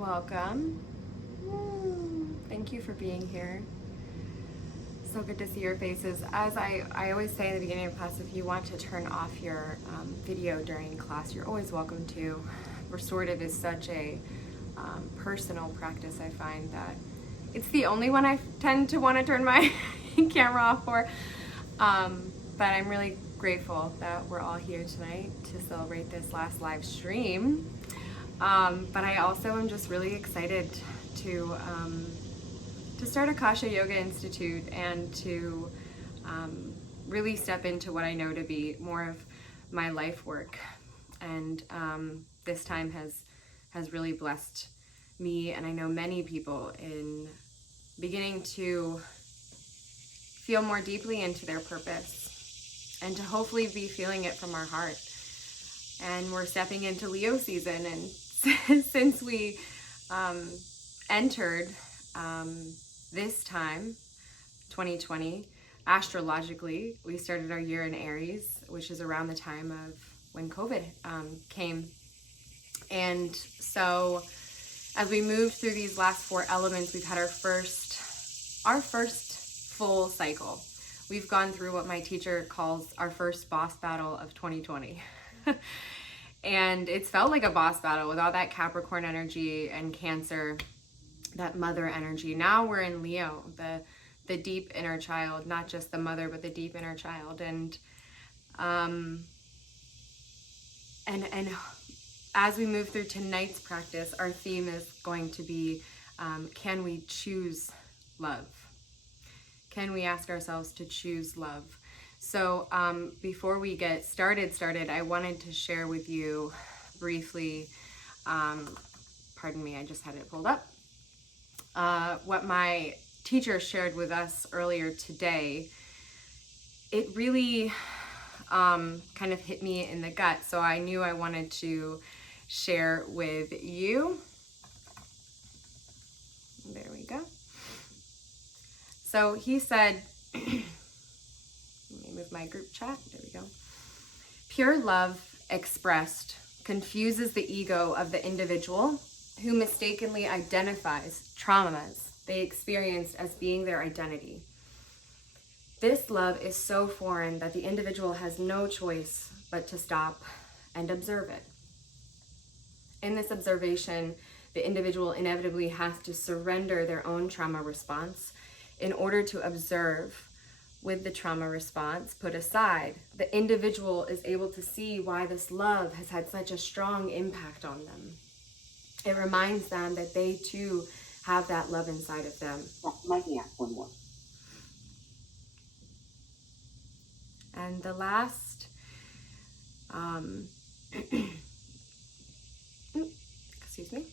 Welcome. Thank you for being here. So good to see your faces. As I always say in the beginning of class, if you want to turn off your video during class, you're always welcome to. Restorative is such a personal practice. I find that it's the only one I tend to want to turn my camera off for. But I'm really grateful that we're all here tonight to celebrate this last live stream. But I also am just really excited to start Akasha Yoga Institute and to really step into what I know to be more of my life work. And this time has really blessed me, and I know many people, in beginning to feel more deeply into their purpose and to hopefully be feeling it from our heart. And we're stepping into Leo season, and since we entered this time, 2020, astrologically, we started our year in Aries, which is around the time of when COVID came. And so as we moved through these last 4 elements, we've had our first full cycle. We've gone through what my teacher calls our first boss battle of 2020. And it's felt like a boss battle with all that Capricorn energy and Cancer, that mother energy. Now we're in Leo, the deep inner child, not just the mother, but the deep inner child. And as we move through tonight's practice, our theme is going to be, can we choose love? Can we ask ourselves to choose love? So before we get started, I wanted to share with you briefly, pardon me, I just had it pulled up, what my teacher shared with us earlier today. It really kind of hit me in the gut, so I knew I wanted to share with you. There we go. So he said, let me move my group chat, there we go. Pure love expressed confuses the ego of the individual who mistakenly identifies traumas they experienced as being their identity. This love is so foreign that the individual has no choice but to stop and observe it. In this observation, the individual inevitably has to surrender their own trauma response in order to observe. With the trauma response put aside, the individual is able to see why this love has had such a strong impact on them. It reminds them that they too have that love inside of them. One more. And the last, excuse me.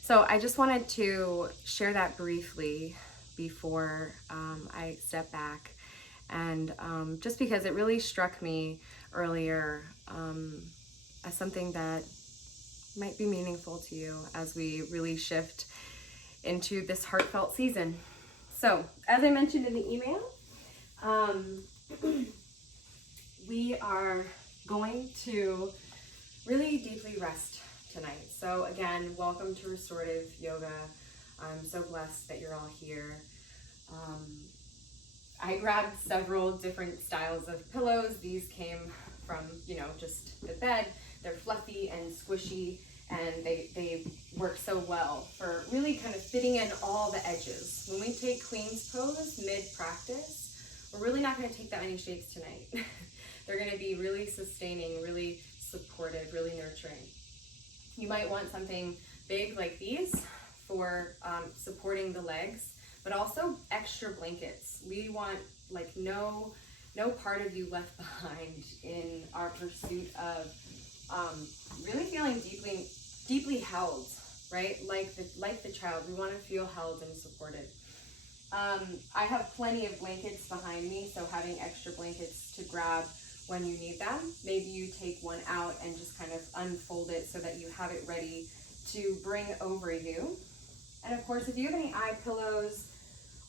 So I just wanted to share that briefly before I step back. And just because it really struck me earlier as something that might be meaningful to you as we really shift into this heartfelt season. So, as I mentioned in the email, we are going to really deeply rest tonight. So again, welcome to Restorative Yoga. I'm so blessed that you're all here. I grabbed several different styles of pillows. These came from, just the bed. They're fluffy and squishy, and they work so well for really kind of fitting in all the edges. When we take Queen's Pose mid-practice, we're really not going to take that many shakes tonight. They're going to be really sustaining, really supportive, really nurturing. You might want something big like these for supporting the legs, but also extra blankets. We want no part of you left behind in our pursuit of really feeling deeply held, right? Like the child, we want to feel held and supported. I have plenty of blankets behind me, so having extra blankets to grab when you need them. Maybe you take one out and just kind of unfold it so that you have it ready to bring over you. And of course, if you have any eye pillows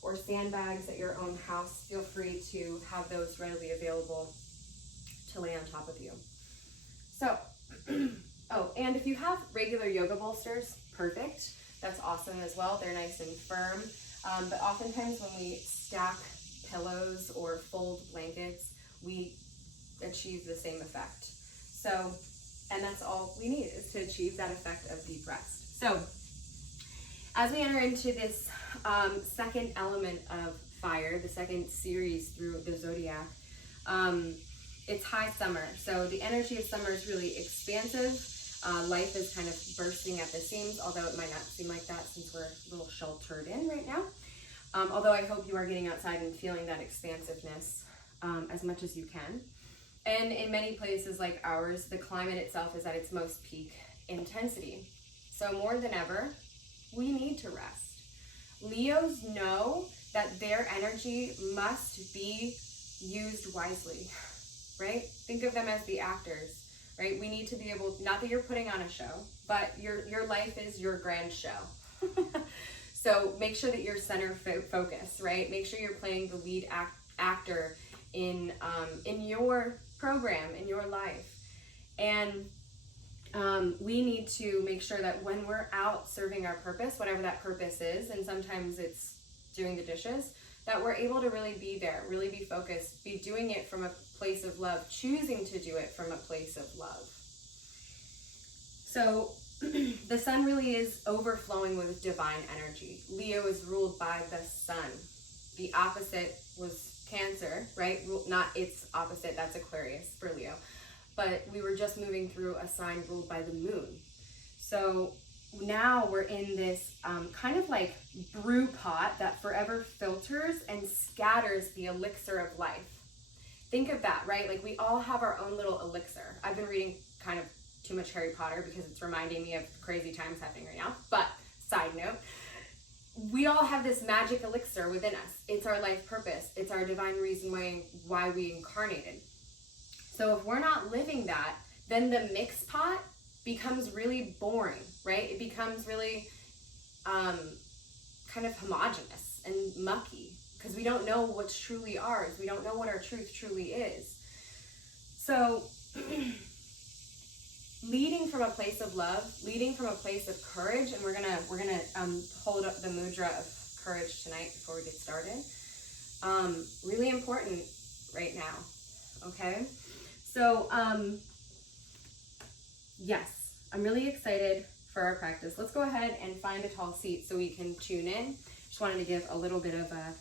or sandbags at your own house, feel free to have those readily available to lay on top of you. So, oh, and if you have regular yoga bolsters, perfect. that's awesome as well. They're nice and firm. But oftentimes when we stack pillows or fold blankets, we achieve the same effect. So, and that's all we need, is to achieve that effect of deep rest. So, as we enter into this second element of fire, the second series through the zodiac, it's high summer. So the energy of summer is really expansive. Life is kind of bursting at the seams, although it might not seem like that since we're a little sheltered in right now. Although I hope you are getting outside and feeling that expansiveness as much as you can. And in many places like ours, the climate itself is at its most peak intensity. So more than ever, we need to rest. Leos know that their energy must be used wisely, right? Think of them as the actors, right? We need to be able, not that you're putting on a show, but your life is your grand show. So make sure that you're center focused, right? Make sure you're playing the lead actor in your program, in your life. And we need to make sure that when we're out serving our purpose, whatever that purpose is, and sometimes it's doing the dishes, that we're able to really be there, really be focused, be doing it from a place of love, choosing to do it from a place of love. So the sun really is overflowing with divine energy. Leo is ruled by the sun. The opposite was Cancer, right? Not its opposite, that's Aquarius for Leo. But we were just moving through a sign ruled by the moon. So now we're in this kind of like brew pot that forever filters and scatters the elixir of life. Think of that, right? Like we all have our own little elixir. I've been reading kind of too much Harry Potter because it's reminding me of crazy times happening right now. But side note, we all have this magic elixir within us. It's our life purpose. It's our divine reason why we incarnated. So if we're not living that, then the mix pot becomes really boring, right? It becomes really kind of homogenous and mucky because we don't know what's truly ours. We don't know what our truth truly is. So leading from a place of love, leading from a place of courage, and we're gonna hold up the mudra of courage tonight before we get started. Really important right now, okay? So, yes, I'm really excited for our practice. Let's go ahead and find a tall seat so we can tune in. Just wanted to give a little bit of a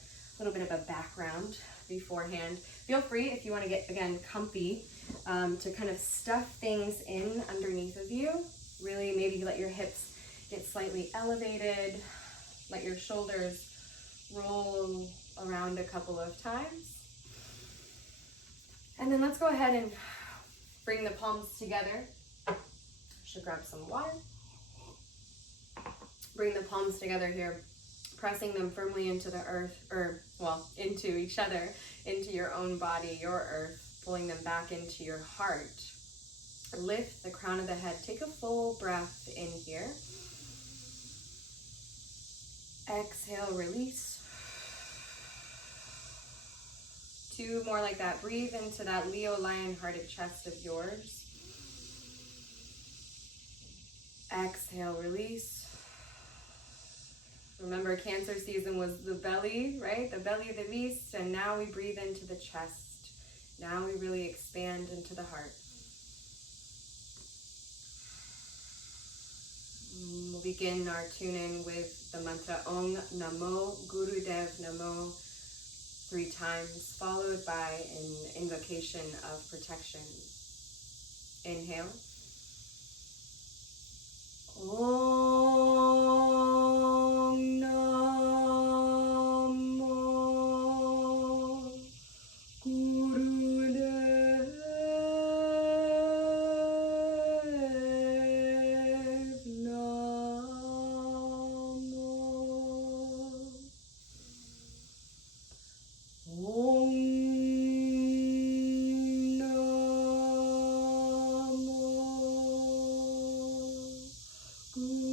background beforehand. Feel free, if you want to get, again, comfy, to kind of stuff things in underneath of you. Really, maybe let your hips get slightly elevated. Let your shoulders roll around a couple of times. And then let's go ahead and bring the palms together. Should grab some water. Bring the palms together here, pressing them firmly into the earth, into each other, into your own body, your earth, pulling them back into your heart. Lift the crown of the head. Take a full breath in here. Exhale, release. 2 more like that. Breathe into that Leo lion-hearted chest of yours. Exhale, release. Remember, Cancer season was the belly, right? The belly of the beast, and now we breathe into the chest. Now we really expand into the heart. We'll begin our tuning with the mantra Om Namo Gurudev Namo 3 times, followed by an invocation of protection. Inhale. Om Namo Gurudev Namo. Om Namo Gurudev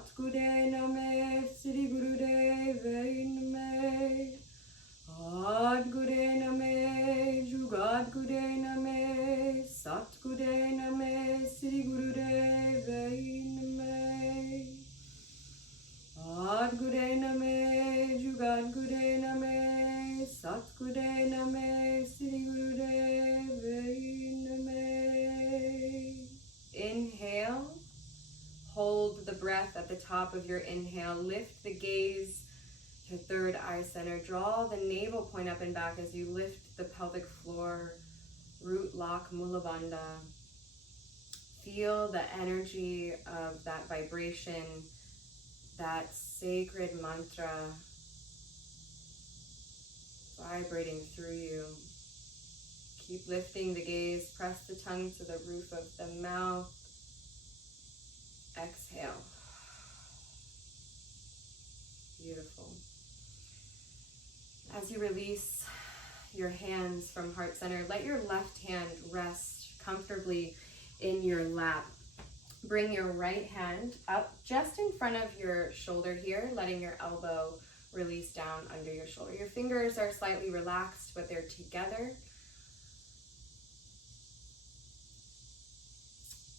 Satguru Name, Sri Gurudev Name, Adguru Name, Jugadguru Name, Satguru Name, Sri Gurudev Name, Adguru Name, Jugadguru Name, Satguru Name, Sri Gurudev Name. Inhale. Hold the breath at the top of your inhale. Lift the gaze to third eye center. Draw the navel point up and back as you lift the pelvic floor. Root lock Mula Bandha. Feel the energy of that vibration, that sacred mantra vibrating through you. Keep lifting the gaze. Press the tongue to the roof of the mouth. Exhale. Beautiful. As you release your hands from heart center, let your left hand rest comfortably in your lap. Bring your right hand up just in front of your shoulder here, letting your elbow release down under your shoulder. Your fingers are slightly relaxed, but they're together.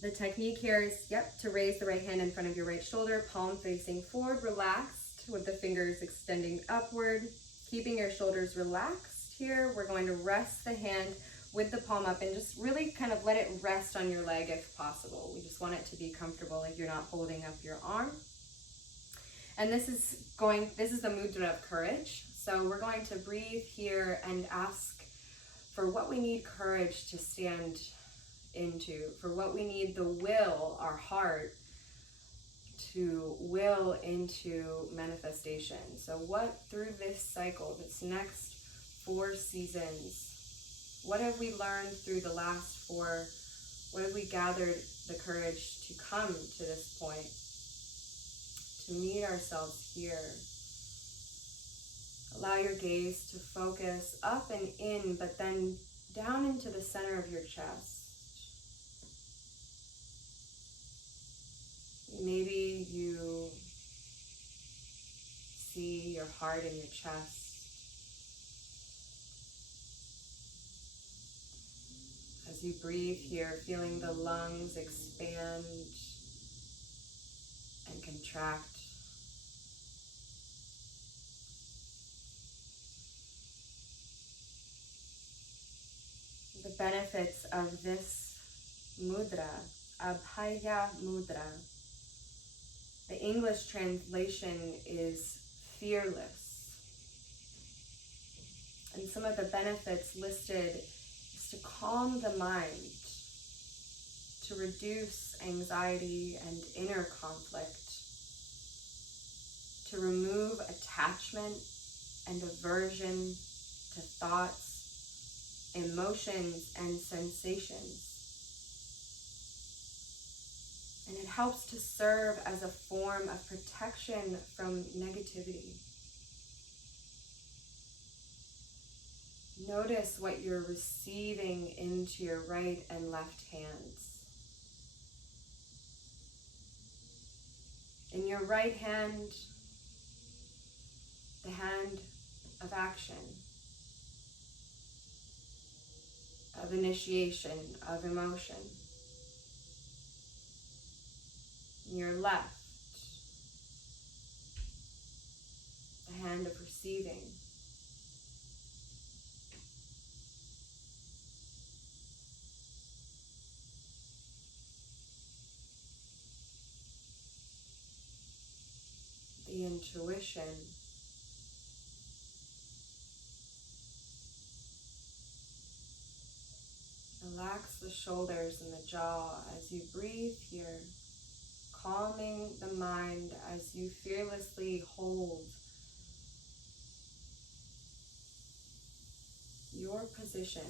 The technique here is, to raise the right hand in front of your right shoulder, palm facing forward, relaxed with the fingers extending upward, keeping your shoulders relaxed here. We're going to rest the hand with the palm up and just really kind of let it rest on your leg if possible. We just want it to be comfortable, like you're not holding up your arm. And this is the mudra of courage. So we're going to breathe here and ask for what we need courage to stand into, for what we need the will, our heart, to will into manifestation. So what through this cycle, this next 4 seasons, what have we learned through the last 4? What have we gathered the courage to come to this point, to meet ourselves here? Allow your gaze to focus up and in, but then down into the center of your chest. Maybe you see your heart in your chest. As you breathe here, feeling the lungs expand and contract. The benefits of this mudra, Abhaya Mudra. The English translation is fearless. And some of the benefits listed is to calm the mind, to reduce anxiety and inner conflict, to remove attachment and aversion to thoughts, emotions, and sensations. And it helps to serve as a form of protection from negativity. Notice what you're receiving into your right and left hands. In your right hand, the hand of action, of initiation, of emotion. In your left, the hand of receiving. The intuition. Relax the shoulders and the jaw as you breathe here, calming the mind as you fearlessly hold your position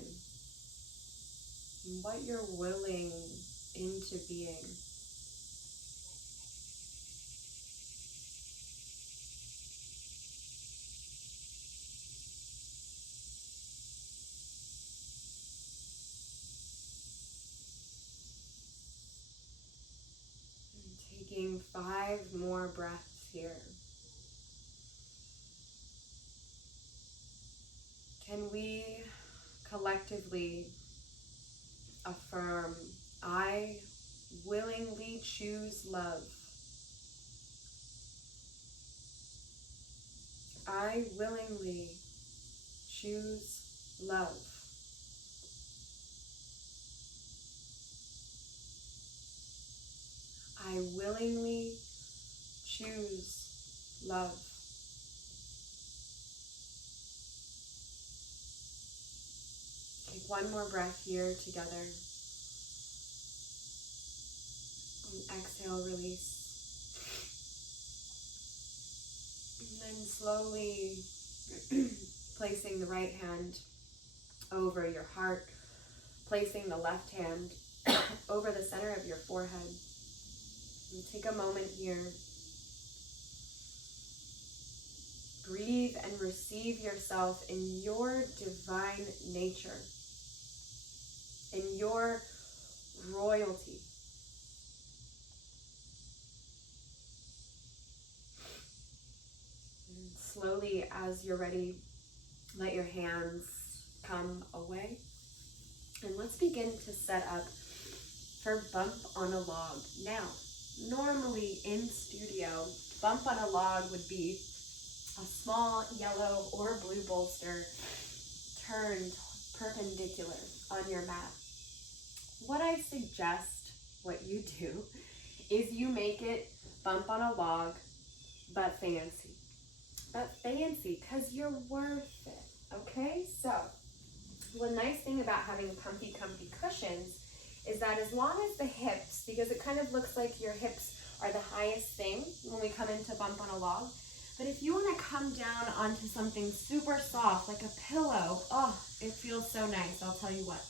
and what you're willing into being. Taking 5 more breaths here. Can we collectively affirm, I willingly choose love. I willingly choose love. I willingly choose love. Take one more breath here together. And exhale, release. And then slowly placing the right hand over your heart, placing the left hand over the center of your forehead. And take a moment here. Breathe and receive yourself in your divine nature, in your royalty. And slowly, as you're ready, let your hands come away. And let's begin to set up for Bump on a Log. Now, normally in studio, Bump on a Log would be a small yellow or blue bolster turned perpendicular on your mat. What I suggest what you do is you make it Bump on a Log, but fancy. But fancy, because you're worth it, okay? So, one nice thing about having comfy cushions is that as long as the hips, because it kind of looks like your hips are the highest thing when we come into Bump on a Log, but if you want to come down onto something super soft, like a pillow, oh, it feels so nice, I'll tell you what.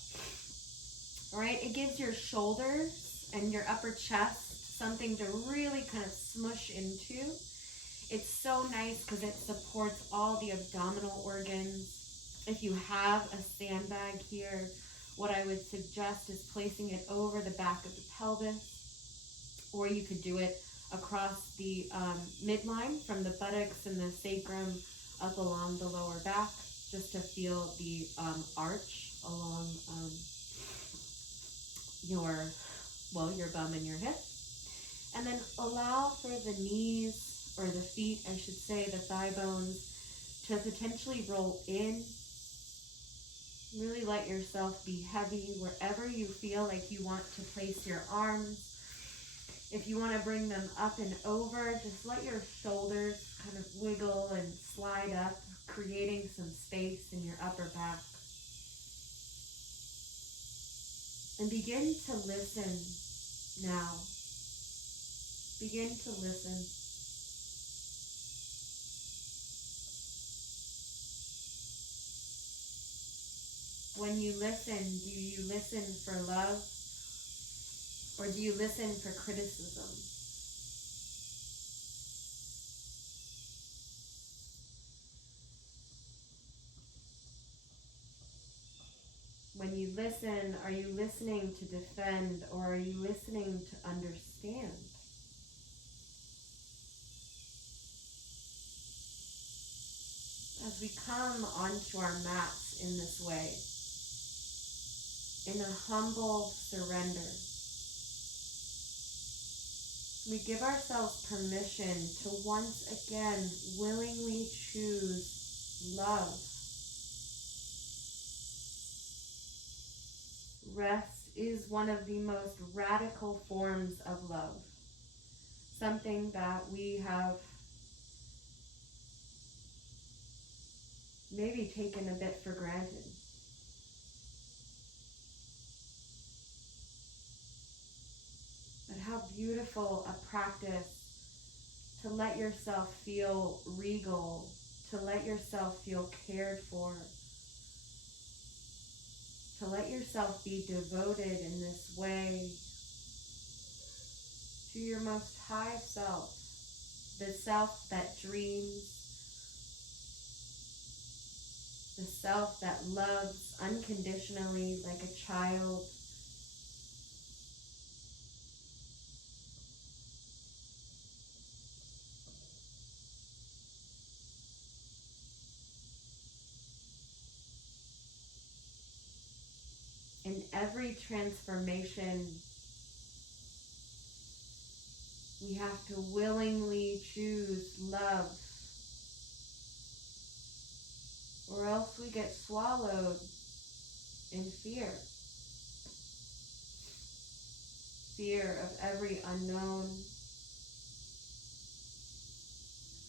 All right, it gives your shoulders and your upper chest something to really kind of smush into. It's so nice because it supports all the abdominal organs. If you have a sandbag here, what I would suggest is placing it over the back of the pelvis, or you could do it across the midline from the buttocks and the sacrum up along the lower back, just to feel the arch along your bum and your hip. And then allow for the knees, or the feet, I should say, the thigh bones, to potentially roll in. Really let yourself be heavy wherever you feel like you want to place your arms. If you want to bring them up and over, just let your shoulders kind of wiggle and slide up, creating some space in your upper back. And begin to listen now. Begin to listen. When you listen, do you listen for love, or do you listen for criticism? When you listen, are you listening to defend, or are you listening to understand? As we come onto our mats in this way, in a humble surrender, we give ourselves permission to once again willingly choose love. Rest is one of the most radical forms of love, something that we have maybe taken a bit for granted. But how beautiful a practice to let yourself feel regal, to let yourself feel cared for, to let yourself be devoted in this way to your most high self, the self that dreams, the self that loves unconditionally like a child, every transformation, we have to willingly choose love, or else we get swallowed in fear. Fear of every unknown,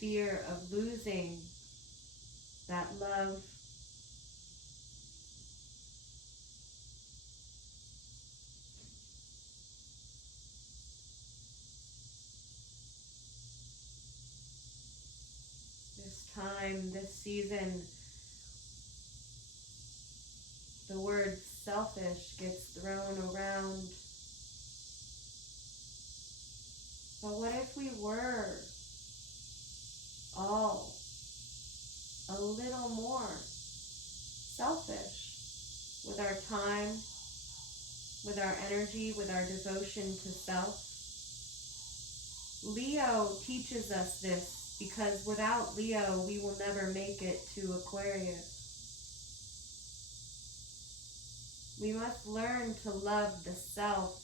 fear of losing that love. This time, this season, the word selfish gets thrown around. But what if we were all a little more selfish with our time, with our energy, with our devotion to self? Leo teaches us this because without Leo, we will never make it to Aquarius. We must learn to love the self.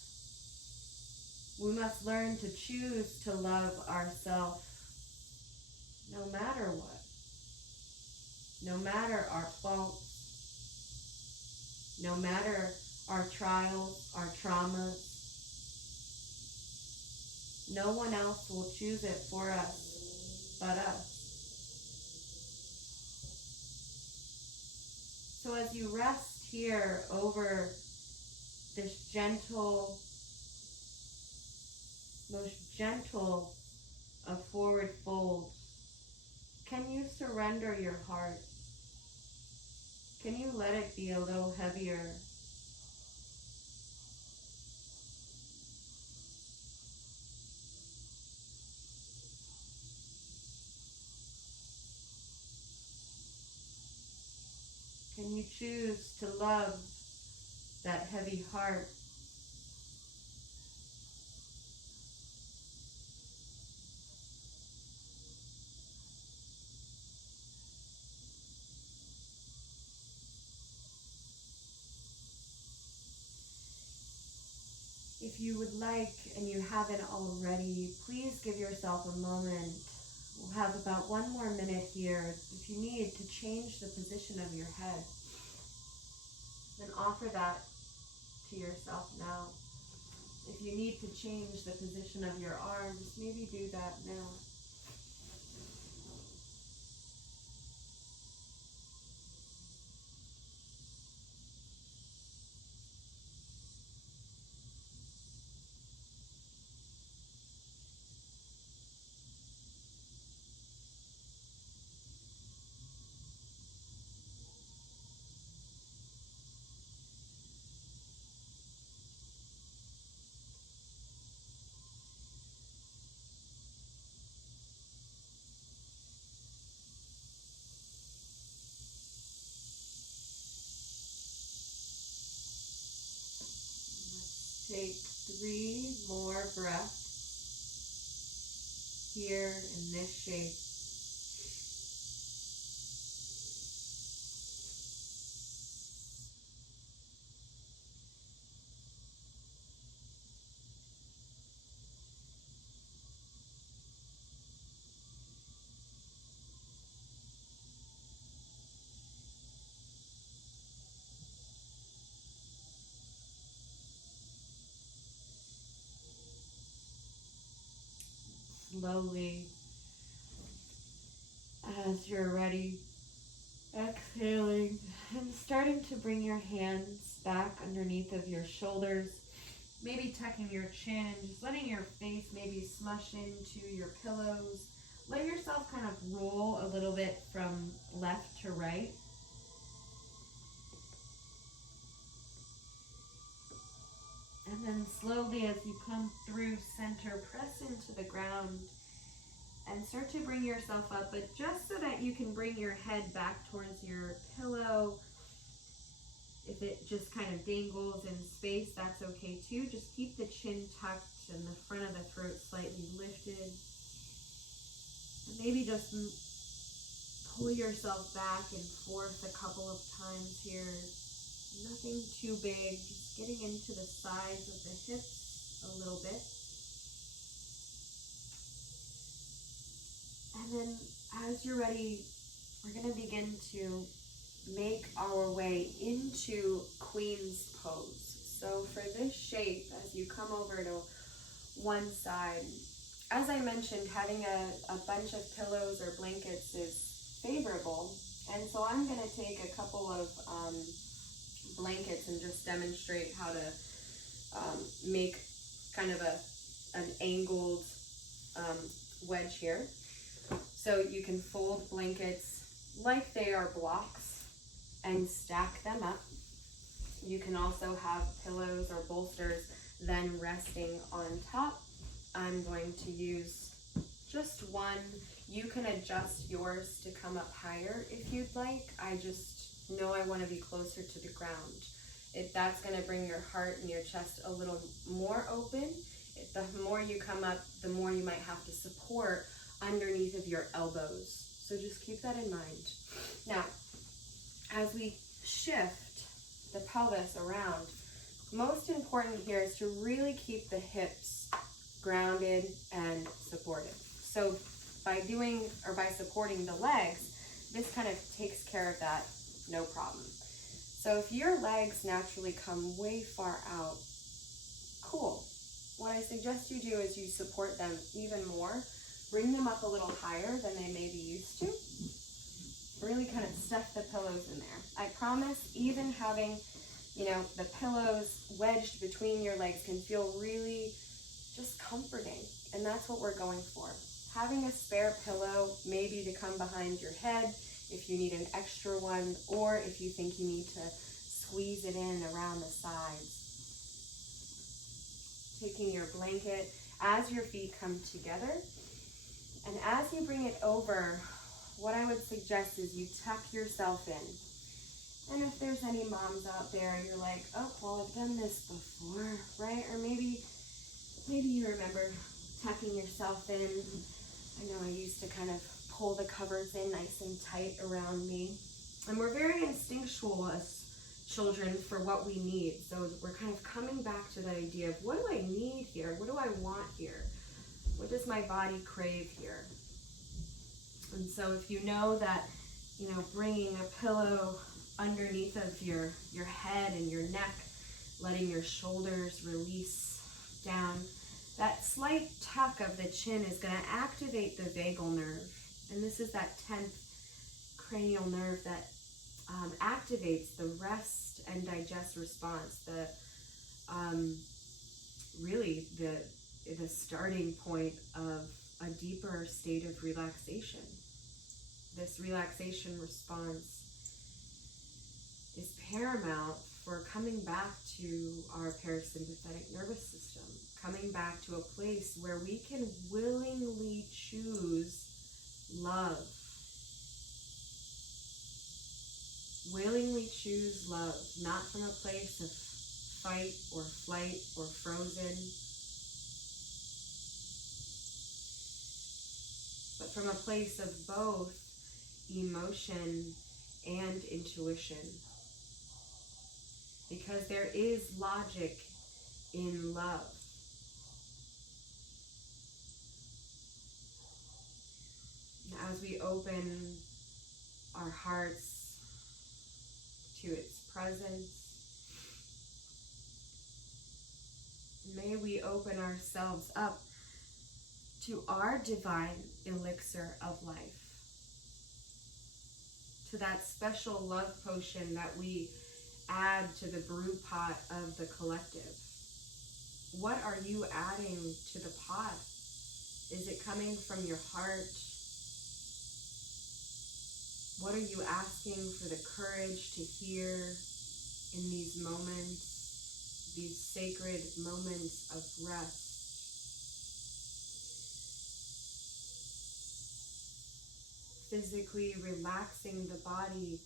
We must learn to choose to love ourselves no matter what. No matter our faults, no matter our trials, our traumas. No one else will choose it for us but us. So as you rest here over this gentle, most gentle of forward folds, can you surrender your heart? Can you let it be a little heavier? Can you choose to love that heavy heart? If you would like, and you haven't already, please give yourself a moment. We'll have about one more minute here. If you need to change the position of your head, then offer that to yourself now. If you need to change the position of your arms, maybe do that now. Take 3 more breaths here in this shape. Slowly, as you're ready, exhaling and starting to bring your hands back underneath of your shoulders, maybe tucking your chin, just letting your face maybe smush into your pillows. Let yourself kind of roll a little bit from left to right. And then slowly, as you come through center, press into the ground and start to bring yourself up, but just so that you can bring your head back towards your pillow. If it just kind of dangles in space, that's okay too. Just keep the chin tucked and the front of the throat slightly lifted. And maybe just pull yourself back and forth a couple of times here. Nothing too big, just getting into the sides of the hips a little bit. And then as you're ready, we're going to begin to make our way into Queen's pose. So for this shape, as you come over to one side, as I mentioned, having a bunch of pillows or blankets is favorable. And so I'm going to take a couple of blankets and just demonstrate how to make kind of an angled wedge here. So you can fold blankets like they are blocks and stack them up. You can also have pillows or bolsters then resting on top. I'm going to use just one. You can adjust yours to come up higher if you'd like. I just know I want to be closer to the ground. If that's going to bring your heart and your chest a little more open, the more you come up, the more you might have to support underneath of your elbows. So just keep that in mind. Now, as we shift the pelvis around, most important here is to really keep the hips grounded and supported. So by supporting the legs, this kind of takes care of that, no problem. So if your legs naturally come way far out, cool. What I suggest you do is you support them even more. Bring them up a little higher than they may be used to. Really kind of stuff the pillows in there. I promise, even having, the pillows wedged between your legs can feel really just comforting. And that's what we're going for. Having a spare pillow, maybe to come behind your head if you need an extra one, or if you think you need to squeeze it in around the sides. Taking your blanket as your feet come together, and as you bring it over, what I would suggest is you tuck yourself in. And if there's any moms out there, you're like, oh, well, I've done this before, right? Or maybe you remember tucking yourself in. I know I used to kind of pull the covers in nice and tight around me. And we're very instinctual as children for what we need. So we're kind of coming back to the idea of, what do I need here? What do I want here? What does my body crave here? And so if you know that, bringing a pillow underneath of your head and your neck, letting your shoulders release down, that slight tuck of the chin is going to activate the vagal nerve. And this is that 10th cranial nerve that activates the rest and digest response, really the starting point of a deeper state of relaxation. This relaxation response is paramount for coming back to our parasympathetic nervous system, coming back to a place where we can willingly choose love. Willingly choose love, not from a place of fight or flight or frozen, but from a place of both emotion and intuition. Because there is logic in love. And as we open our hearts to its presence, may we open ourselves up to our divine elixir of life, to that special love potion that we add to the brew pot of the collective. What are you adding to the pot? Is it coming from your heart? What are you asking for the courage to hear in these moments, these sacred moments of rest? Physically relaxing the body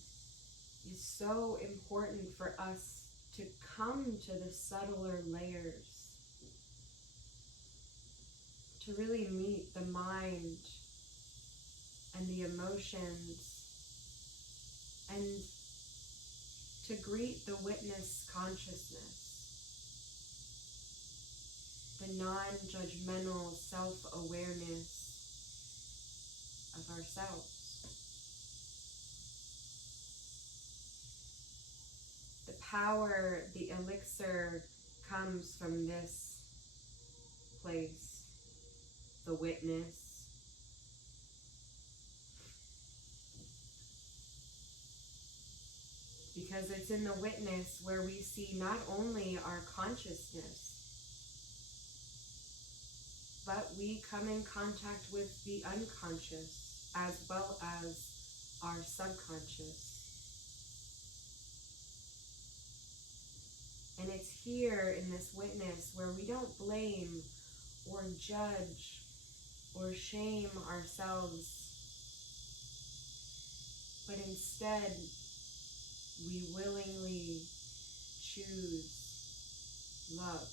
is so important for us to come to the subtler layers, to really meet the mind and the emotions, and to greet the witness consciousness, the non-judgmental self-awareness of ourselves. The power, the elixir comes from this place, the witness. Because it's in the witness where we see not only our consciousness, but we come in contact with the unconscious as well as our subconscious. And it's here in this witness where we don't blame or judge or shame ourselves, but instead we willingly choose love.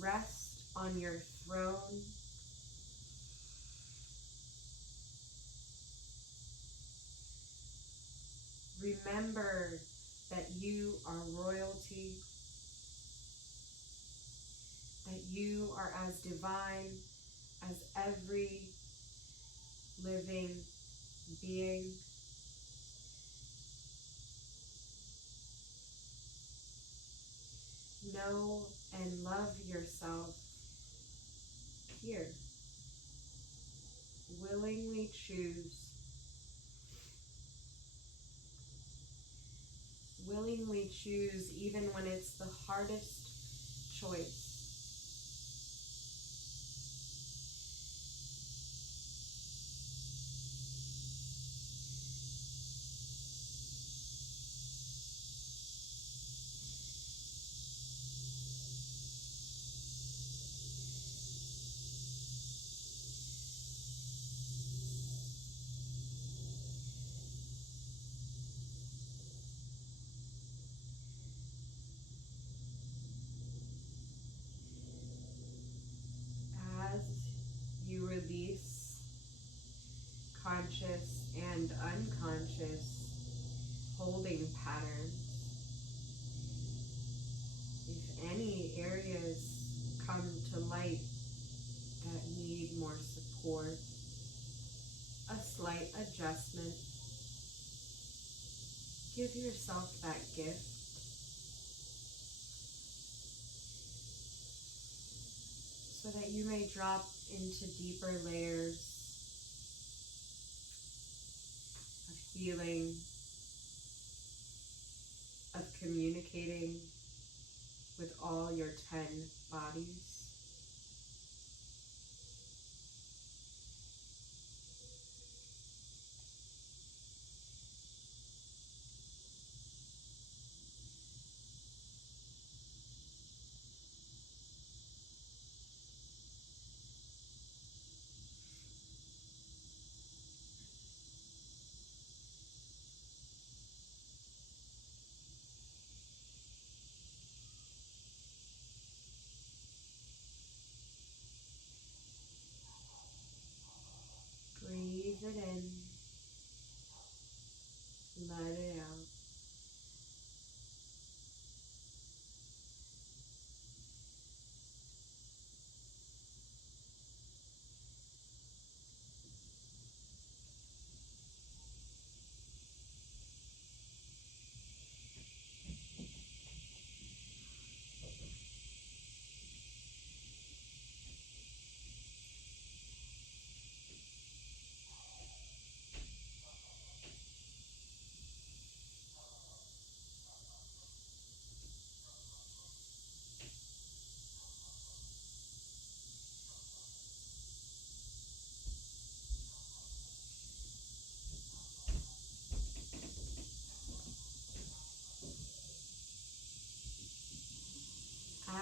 Rest on your throne. Remember that you are royalty, that you are as divine as every living being. Know and love yourself here. Willingly choose. Willingly choose even when it's the hardest choice. As you release conscious and unconscious holding patterns, if any areas come to light that need more support, a slight adjustment, give yourself that gift. So that you may drop into deeper layers of healing, of communicating with all your 10 bodies. Breathe it in, let it out.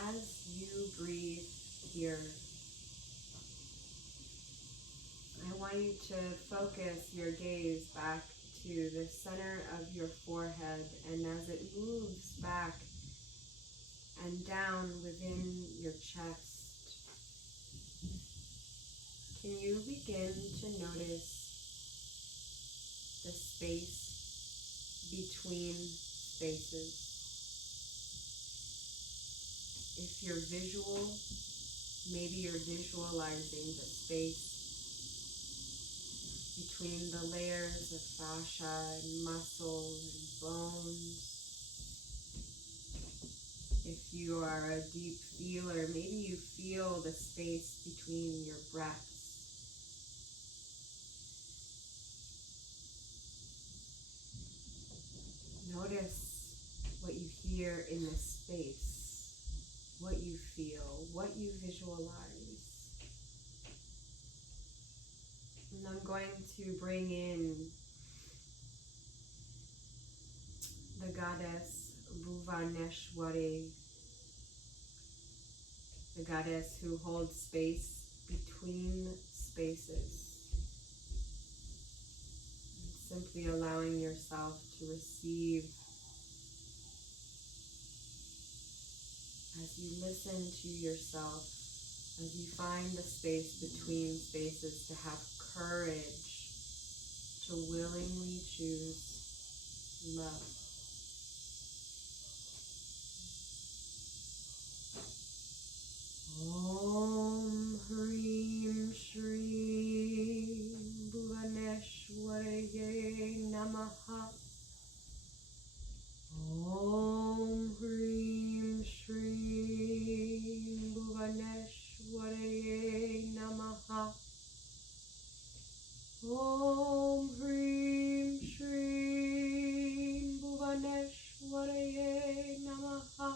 As you breathe here, I want you to focus your gaze back to the center of your forehead, and as it moves back and down within your chest, can you begin to notice the space between spaces? If you're visual, maybe you're visualizing the space between the layers of fascia and muscle and bones. If you are a deep feeler, maybe you feel the space between your breaths. Notice what you hear in this space, what you feel, what you visualize. And I'm going to bring in the goddess Bhuvaneshwari, the goddess who holds space between spaces. Simply allowing yourself to receive as you listen to yourself, as you find the space between spaces, to have courage to willingly choose love. Om Hrim Shri Bhuvaneshwaraye Namaha. Om Hrim Shri Bhuvaneshwaraye Namaha. Om Hrim Shri Bhuvaneshwaraye Namaha.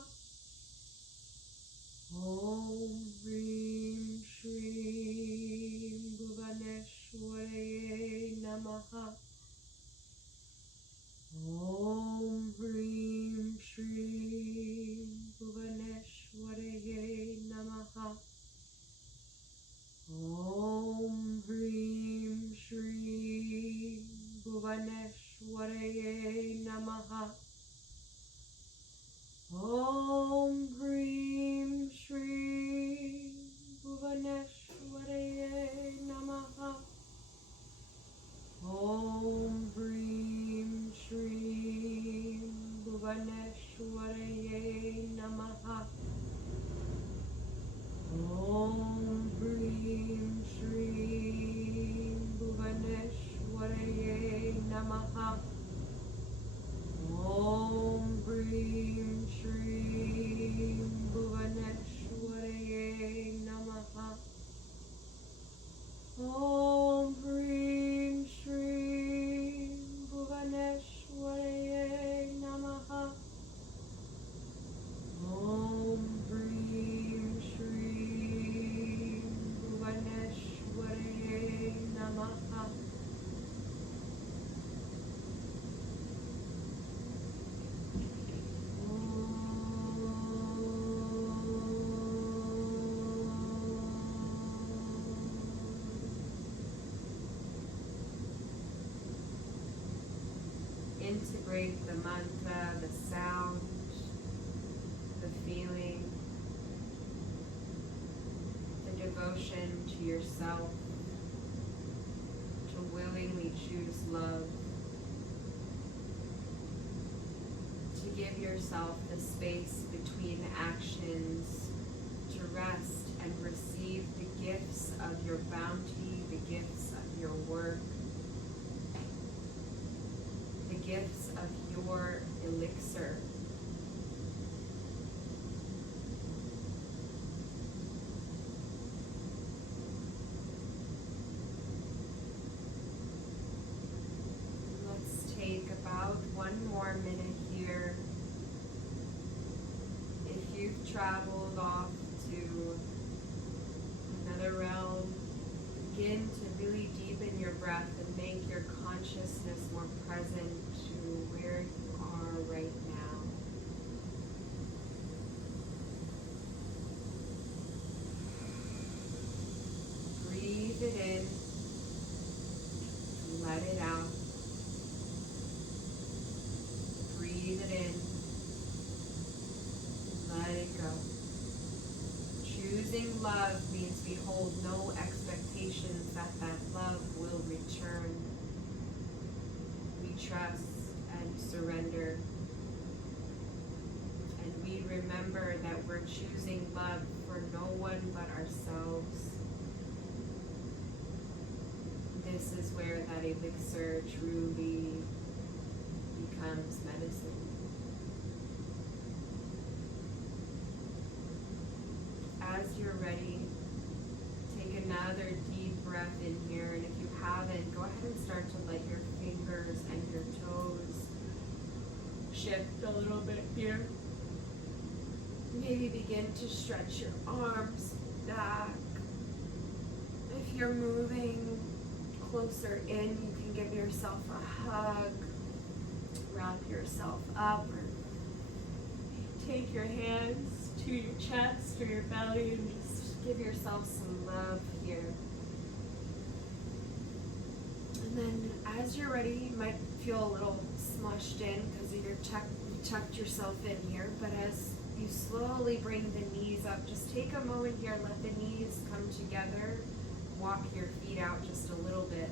Om Hrim Shri Bhuvaneshwaraye Namaha. Om Hrim Shri Bhuvaneshwaraye Namaha. Om Hrim Shri Bhuvaneshwaraye Namaha. Om Hrim Shri Bhuvaneshwaraye Namaha. Om Hrim Shri Bhuvaneshwaraye Namaha. Om Hrim Shri Bhuvaneshwaraye Namaha. Om Hrim Shri Bhuvaneshwaraye Namaha. Om Hrim Shri Bhuvaneshwaraye Namaha. Om Hrim Shri Bhuvaneshwaraye Namaha. Integrate the mantra, the sound, the feeling, the devotion to yourself, to willingly choose love, to give yourself the space between actions, to rest and receive the gifts of your bounty, the gifts of your work, the gifts of your elixir. Let's take about 1 more minute here. If you've traveled off to another realm, begin to really deepen your breath and make your consciousness more present to where you are right now. Breathe it in, let it out. Breathe it in, let it go. Choose choosing love means we hold no expectations that love will return. We trust and surrender. And we remember that we're choosing love for no one but ourselves. This is where that elixir truly becomes medicine. As you're ready, take another deep breath in here, and if you haven't, go ahead and start to let your fingers and your toes shift a little bit here. Maybe begin to stretch your arms back. If you're moving closer in, you can give yourself a hug, wrap yourself up, or take your hands to your chest or your belly and just give yourself some love here. And then as you're ready, you might feel a little smushed in because you tucked yourself in here, but as you slowly bring the knees up, just take a moment here, let the knees come together, walk your feet out just a little bit,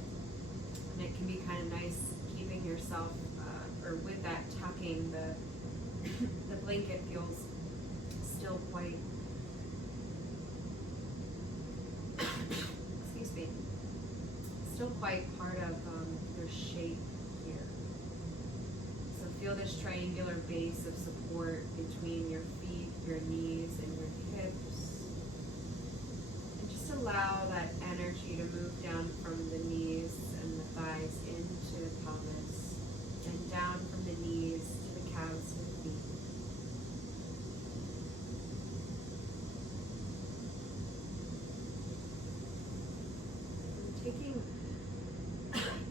and it can be kind of nice keeping yourself, or with that tucking, the blanket feels still quite, excuse me, still quite part of your shape here. So feel this triangular base of support between your feet, your knees, and your hips. And just allow that energy to move down from the knees and the thighs into the pelvis, and down from the knees to the calves of the feet. Taking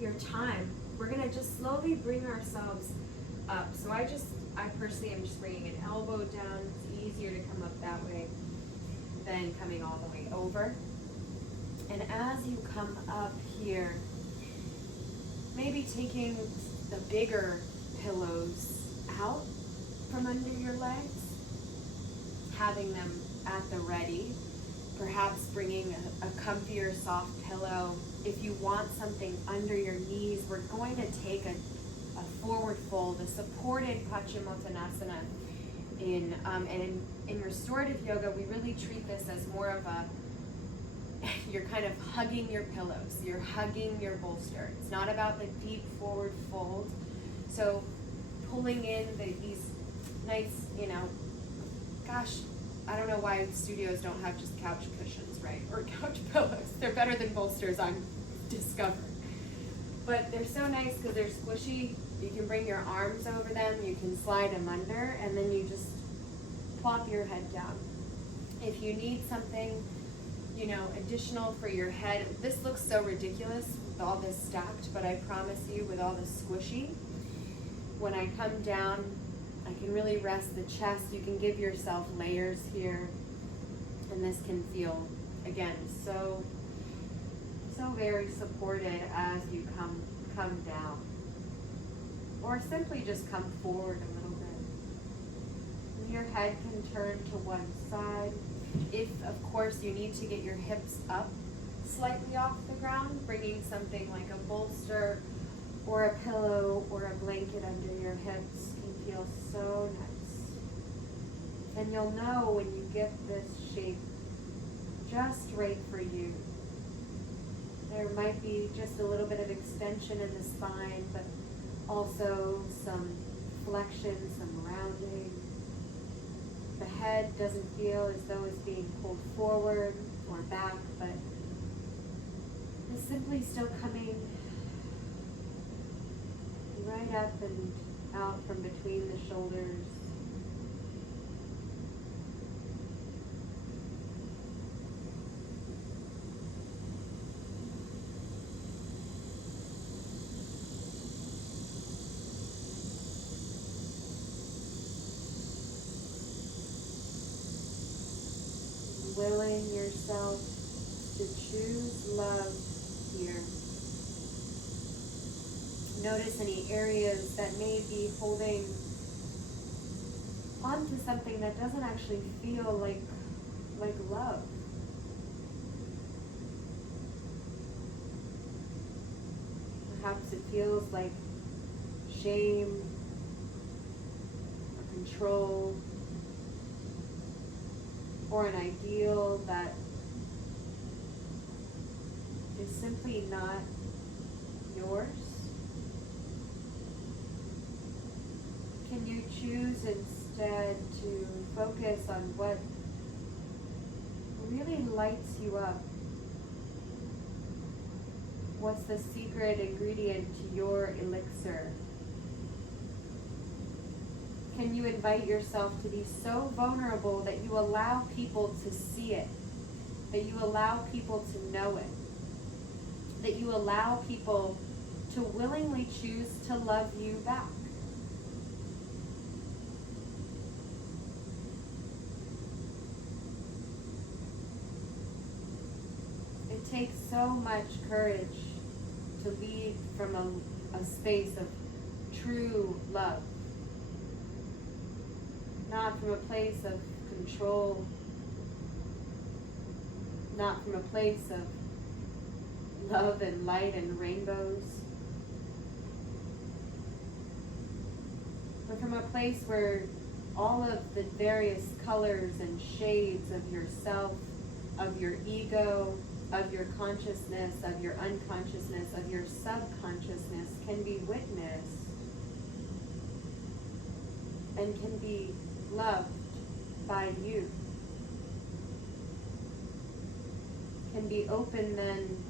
your time, we're going to just slowly bring ourselves up. So I personally am just bringing an elbow down. It's easier to come up that way than coming all the way over. And as you come up here, maybe taking the bigger pillows out from under your legs, having them at the ready. Perhaps bringing a comfier, soft pillow. If you want something under your knees, we're going to take a forward fold, a supported Paschimottanasana. In restorative yoga, we really treat this as more of you're kind of hugging your pillows, you're hugging your bolster. It's not about the deep forward fold. So pulling in these nice, gosh, I don't know why studios don't have just couch cushions, right? Or couch pillows. They're better than bolsters, I'm discovering. But they're so nice because they're squishy. You can bring your arms over them, you can slide them under, and then you just plop your head down. If you need something, additional for your head, this looks so ridiculous with all this stacked, but I promise you, with all this squishy, when I come down, I can really rest the chest. You can give yourself layers here, and this can feel, again, so very supported as you come down, or simply just come forward a little bit. And your head can turn to one side. If, of course, you need to get your hips up slightly off the ground, bringing something like a bolster or a pillow or a blanket under your hips can feel so nice. And you'll know when you get this shape just right for you. There might be just a little bit of extension in the spine, but also some flexion, some rounding. The head doesn't feel as though it's being pulled forward or back, but it's simply still coming right up and out from between the shoulders. Willing yourself to choose love here. Notice any areas that may be holding onto something that doesn't actually feel like love. Perhaps it feels like shame or control, or an ideal that is simply not yours. Can you choose instead to focus on what really lights you up? What's the secret ingredient to your elixir? Can you invite yourself to be so vulnerable that you allow people to see it, that you allow people to know it, that you allow people to willingly choose to love you back? It takes so much courage to lead from a space of true love, not from a place of control, not from a place of love and light and rainbows, but from a place where all of the various colors and shades of yourself, of your ego, of your consciousness, of your unconsciousness, of your subconsciousness can be witnessed and can be loved by you. Can be open then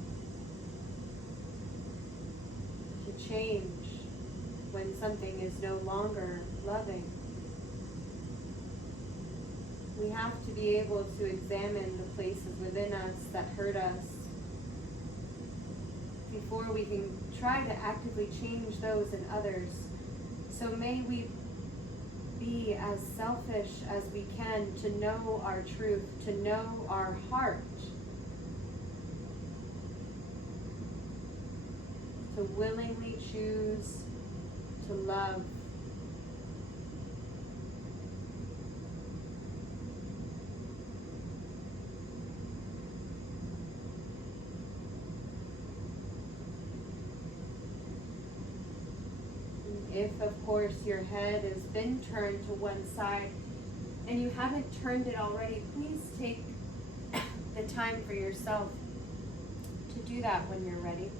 to change when something is no longer loving. We have to be able to examine the places within us that hurt us before we can try to actively change those in others. So may we be as selfish as we can to know our truth, to know our heart, to willingly choose to love. If, of course, your head has been turned to one side and you haven't turned it already, please take the time for yourself to do that when you're ready.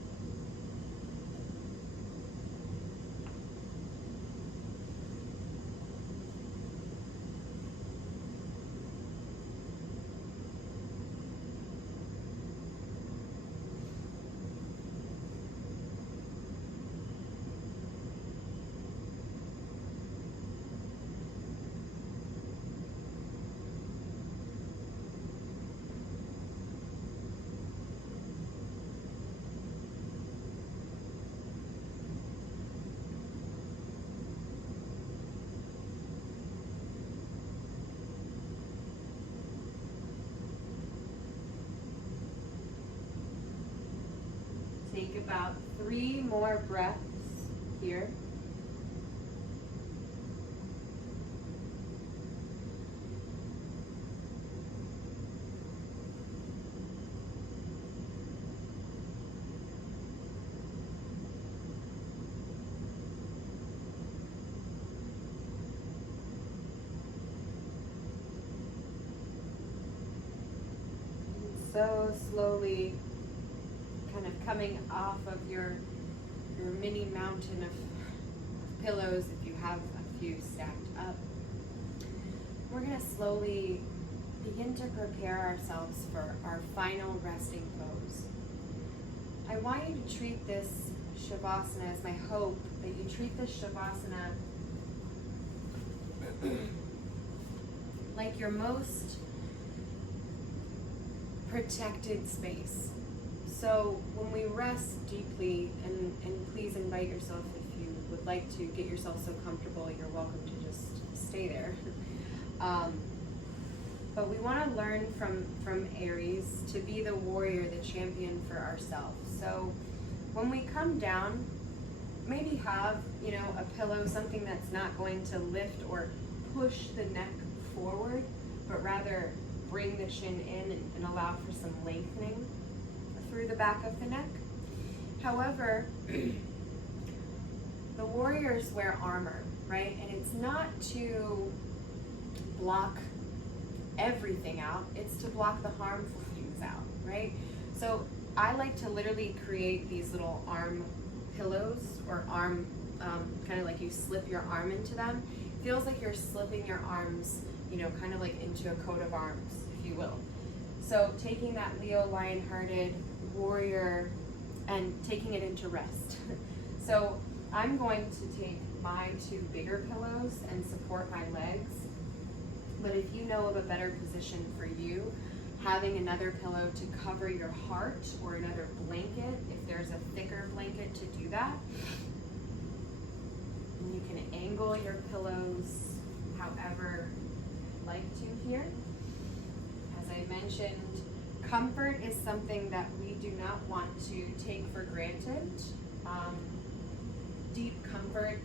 Take about 3 more breaths here. So slowly kind of coming off of your mini mountain of pillows, if you have a few stacked up. We're going to slowly begin to prepare ourselves for our final resting pose. I want you to treat this Shavasana as my hope that you treat this Shavasana like your most protected space. So when we rest deeply, and please invite yourself, if you would like to get yourself so comfortable, you're welcome to just stay there. But we want to learn from Aries to be the warrior, the champion for ourselves. So when we come down, maybe have, a pillow, something that's not going to lift or push the neck forward, but rather bring the chin in and allow for some lengthening through the back of the neck. However, the warriors wear armor, right? And it's not to block everything out, it's to block the harmful things out, right? So I like to literally create these little arm pillows or arm, kind of like you slip your arm into them. Feels like you're slipping your arms, you know, kind of like into a coat of arms, if you will. So taking that Leo lion-hearted warrior and taking it into rest. So I'm going to take my 2 bigger pillows and support my legs. But if you know of a better position for you, having another pillow to cover your heart or another blanket, if there's a thicker blanket to do that. And you can angle your pillows however you like to here. As I mentioned, comfort is something that we do not want to take for granted. Deep comfort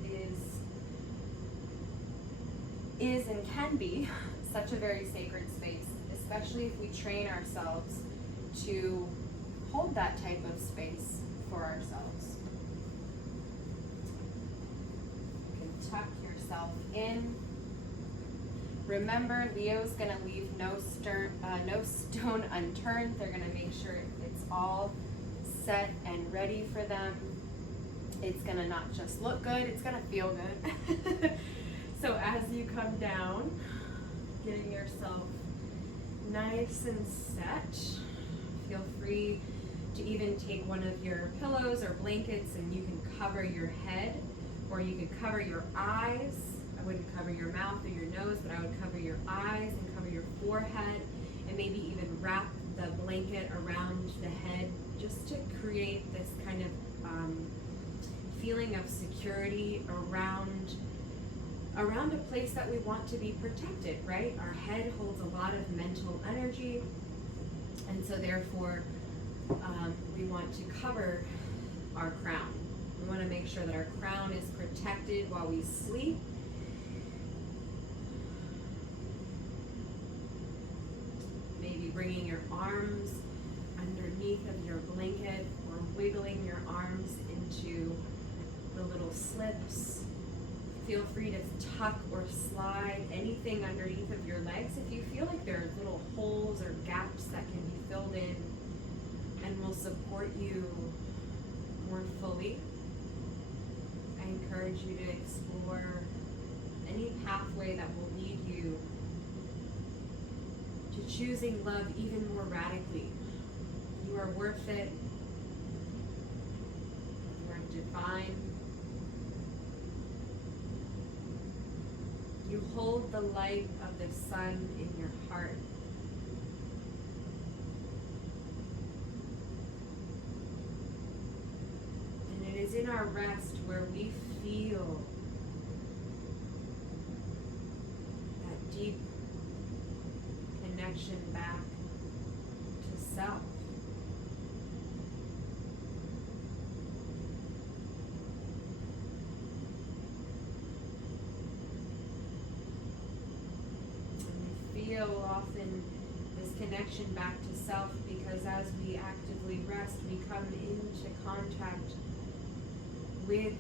is and can be such a very sacred space, especially if we train ourselves to hold that type of space for ourselves. You can tuck yourself in. Remember, Leo's gonna leave no stone unturned. They're gonna make sure it's all set and ready for them. It's gonna not just look good, it's gonna feel good. So as you come down, getting yourself nice and set, feel free to even take one of your pillows or blankets and you can cover your head, or you could cover your eyes. I wouldn't cover your mouth or your nose, but I would cover your eyes and cover your forehead, and maybe even wrap the blanket around the head just to create this kind of feeling of security around a place that we want to be protected, right? Our head holds a lot of mental energy, and so therefore we want to cover our crown. We want to make sure that our crown is protected while we sleep. Maybe bringing your arms underneath of your blanket or wiggling your arms into the little slips. Feel free to tuck or slide anything underneath of your legs if you feel like there are little holes or gaps that can be filled in and will support you more fully. I encourage you to explore any pathway that will lead you to choosing love even more radically. You are worth it. You are divine. You hold the light of the sun in your heart. And it is in our rest where we feel that deep connection back to self. Feel often this connection back to self because as we actively rest, we come into contact with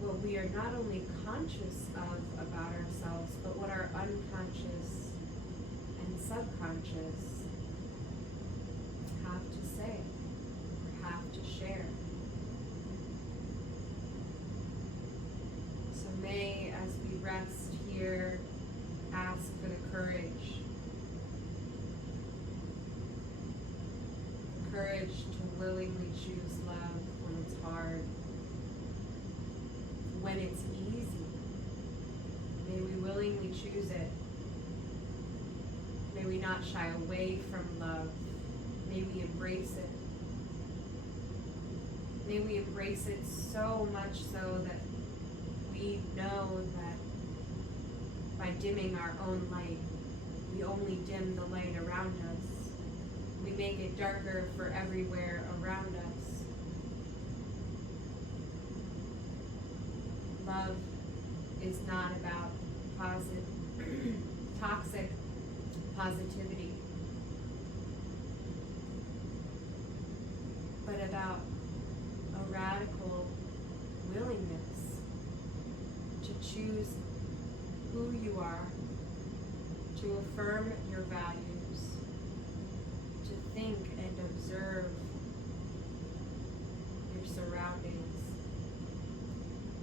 what we are not only conscious of about ourselves, but what our unconscious and subconscious have to say or have to share. So may, as we rest here, ask for the courage to willingly choose love when it's hard, when it's easy. May we willingly choose it. May we not shy away from love. May we embrace it. May we embrace it so much so that we know that by dimming our own light, we only dim the light around us. We make it darker for everywhere around us. Love is not about toxic positivity, but about radical willingness to choose who you are, to affirm your values, to think and observe your surroundings,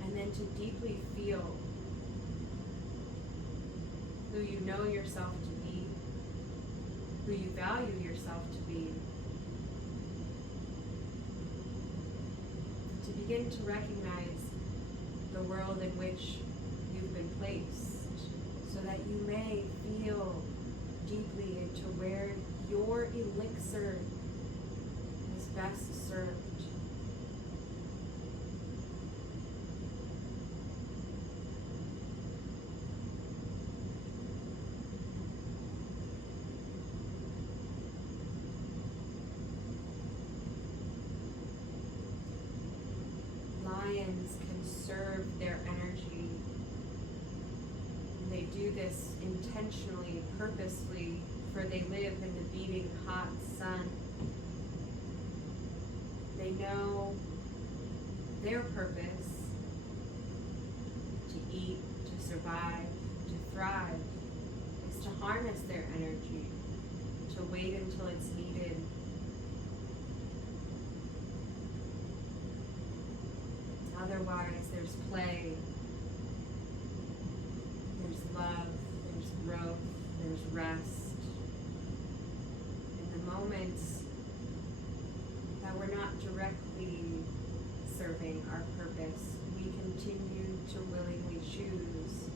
and then to deeply feel who you know yourself to be, who you value yourself to be, to begin to recognize the world in which you've been placed, so that you may feel deeply into where your elixir is best served. Lions conserve their energy. They do this intentionally, purposely, for they live in the beating hot sun. They know their purpose: to eat, to survive, to thrive, is to harness their energy, to wait until it's needed. Otherwise, there's play, there's love, there's growth, there's rest. In the moments that we're not directly serving our purpose, we continue to willingly choose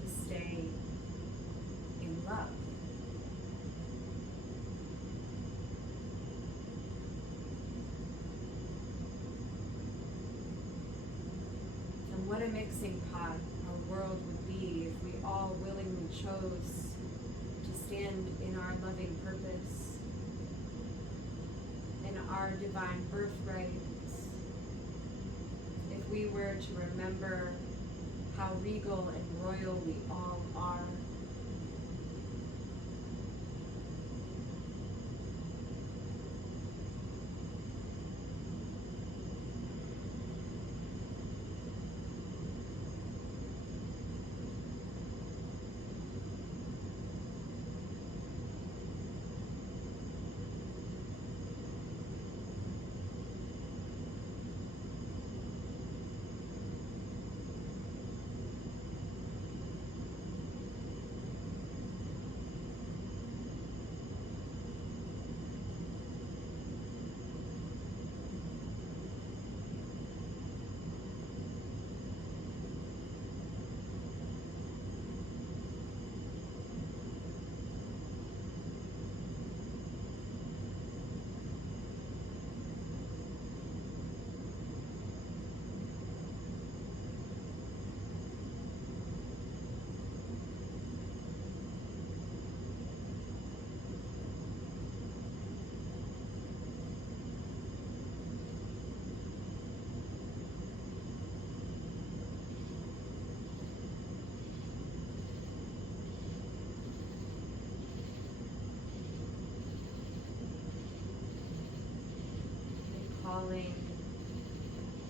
to stay in love. What a mixing pot our world would be if we all willingly chose to stand in our loving purpose, in our divine birthrights. If we were to remember how regal and royal we all are. Calling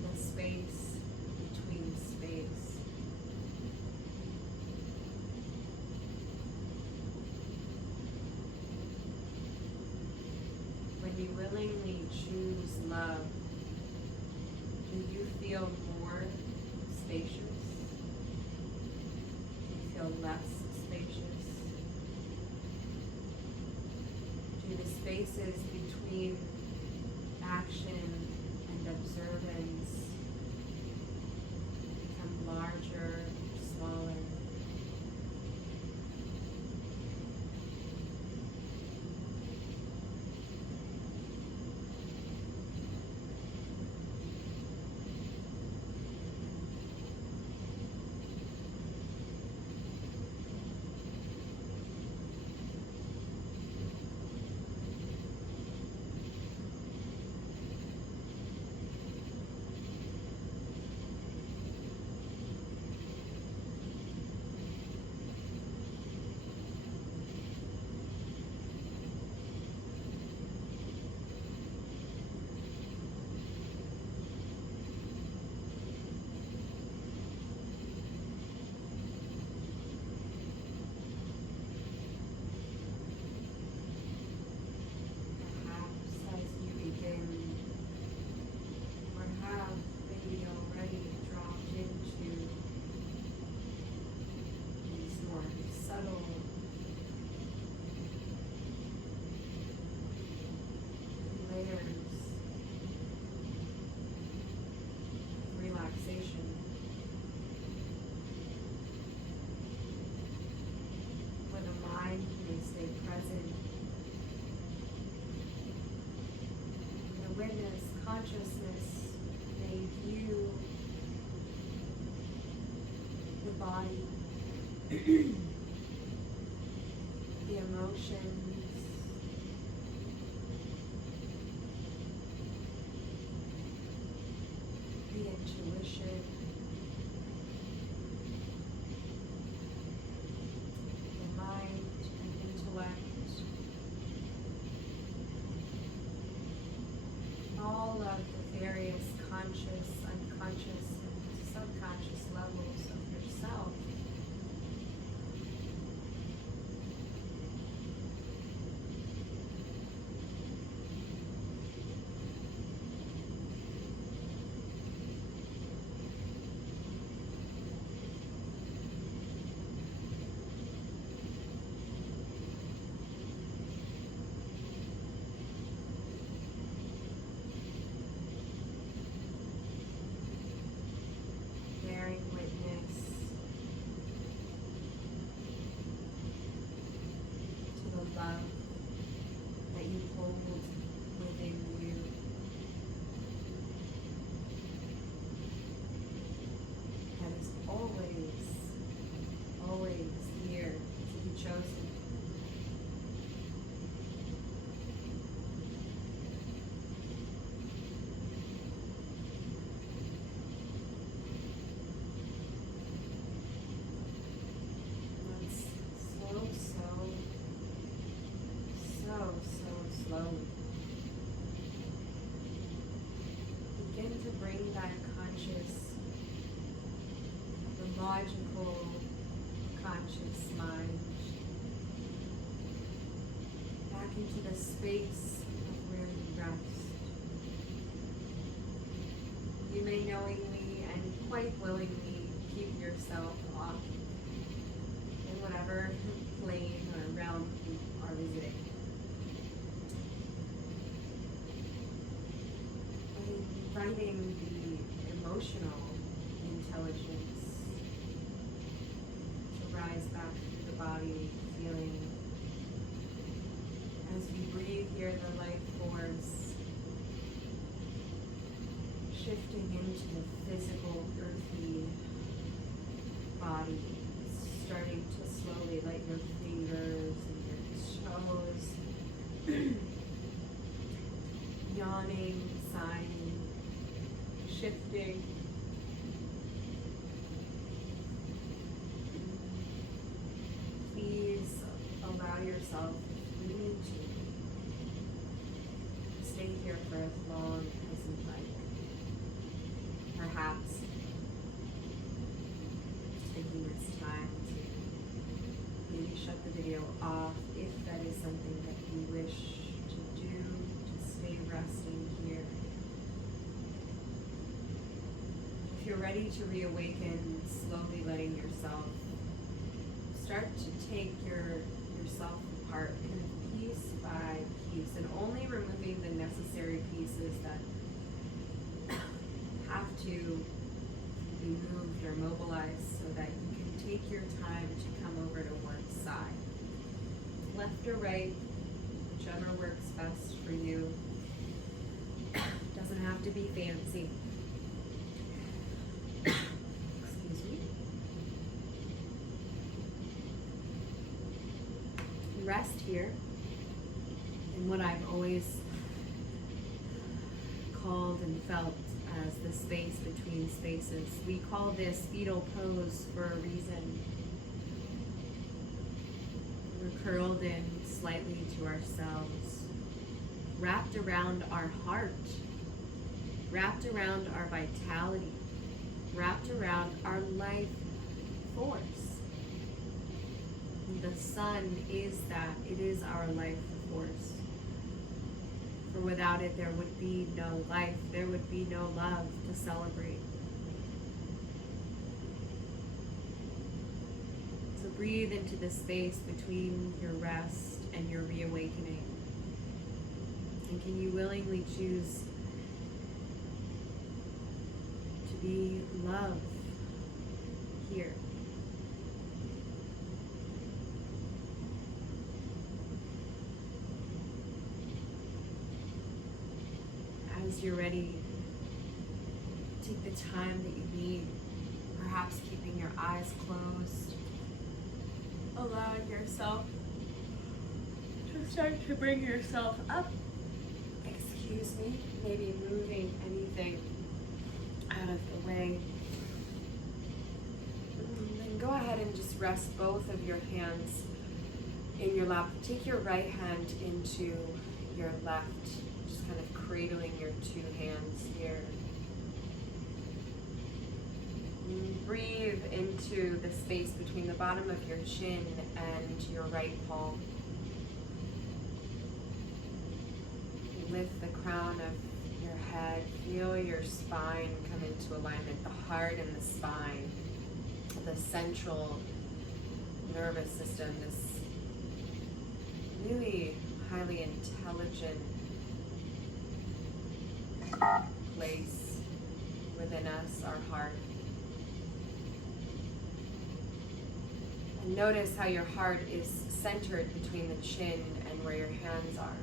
the space between space. When you willingly choose love, do you feel more spacious? Do you feel less spacious? Do the spaces between action and observance become larger, smaller? awareness, consciousness may view the body, the emotions, the intuition, the mind and intellect, all of the various conscious, unconscious, and subconscious levels of yourself. Bearing witness to the love that you hold within you. That is always, always here to be chosen. So slowly. Begin to bring that conscious, the logical, conscious mind back into the space of where you rest. You may knowingly and quite willingly keep yourself off in whatever plane or realm you are visiting. Inviting the emotional intelligence to rise back through the body, feeling as we breathe here the life force shifting into the physical, earthy body, starting to slowly light your fingers and your toes, yawning, sighing, shifting. Please allow yourself, if you need to, stay here for as long as you'd like. Perhaps taking this time to maybe shut the video off if that is something that you wish to do, to stay resting here. If you're ready to reawaken, slowly letting yourself start to take yourself apart kind of piece by piece, and only removing the necessary pieces that have to be moved or mobilized so that you can take your time to come over to one side. Left or right, whichever works best for you. Doesn't have to be fancy. Excuse me. Rest here in what I've always called and felt as the space between spaces. We call this fetal pose for a reason. We're curled in slightly to ourselves, wrapped around our heart, wrapped around our vitality, wrapped around our life force. The sun is that. It is our life force. For without it, there would be no life. There would be no love to celebrate. So breathe into the space between your rest and your reawakening. And can you willingly choose to be love here? as you're ready, take the time that you need, perhaps keeping your eyes closed, allowing yourself to start to bring yourself up. Excuse me, maybe moving anything out of the way. Then go ahead and just rest both of your hands in your lap. Take your right hand into your left, just kind of cradling your two hands here. And breathe into the space between the bottom of your chin and your right palm. Lift the crown of your head. Feel your spine come into alignment, the heart and the spine, the central nervous system, this really highly intelligent place within us, our heart. And notice how your heart is centered between the chin and where your hands are.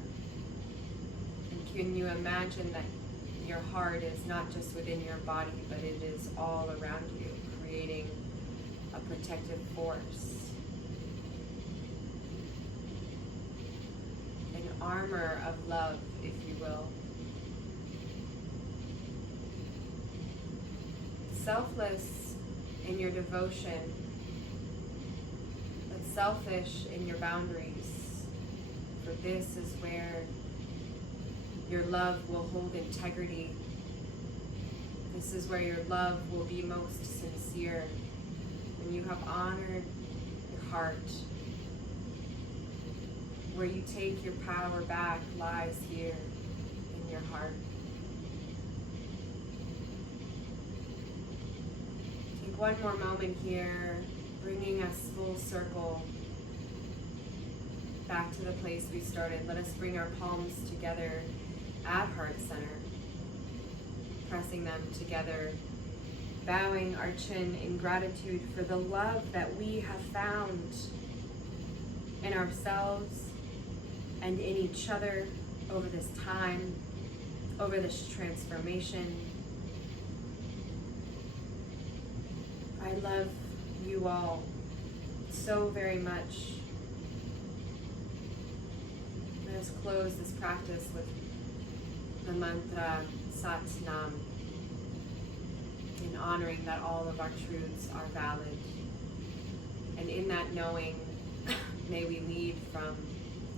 And can you imagine that your heart is not just within your body, but it is all around you, creating a protective force. An armor of love, if you will. Selfless in your devotion, but selfish in your boundaries. For this is where your love will hold integrity. This is where your love will be most sincere. When you have honored your heart, where you take your power back lies here in your heart. Take one more moment here, bringing us full circle back to the place we started. Let us bring our palms together at heart center, pressing them together, bowing our chin in gratitude for the love that we have found in ourselves and in each other over this time, over this transformation. I love you all so very much. Let us close this practice with the mantra Sat Nam, in honoring that all of our truths are valid. And in that knowing, may we lead from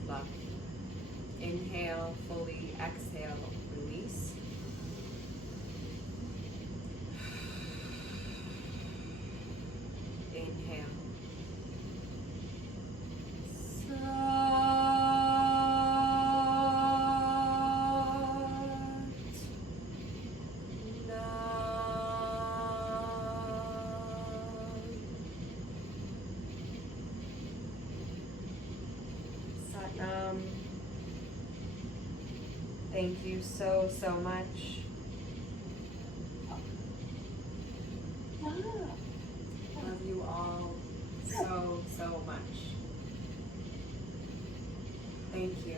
love. Inhale fully, exhale, release. Inhale. Thank you so much. Love you all so much. Thank you.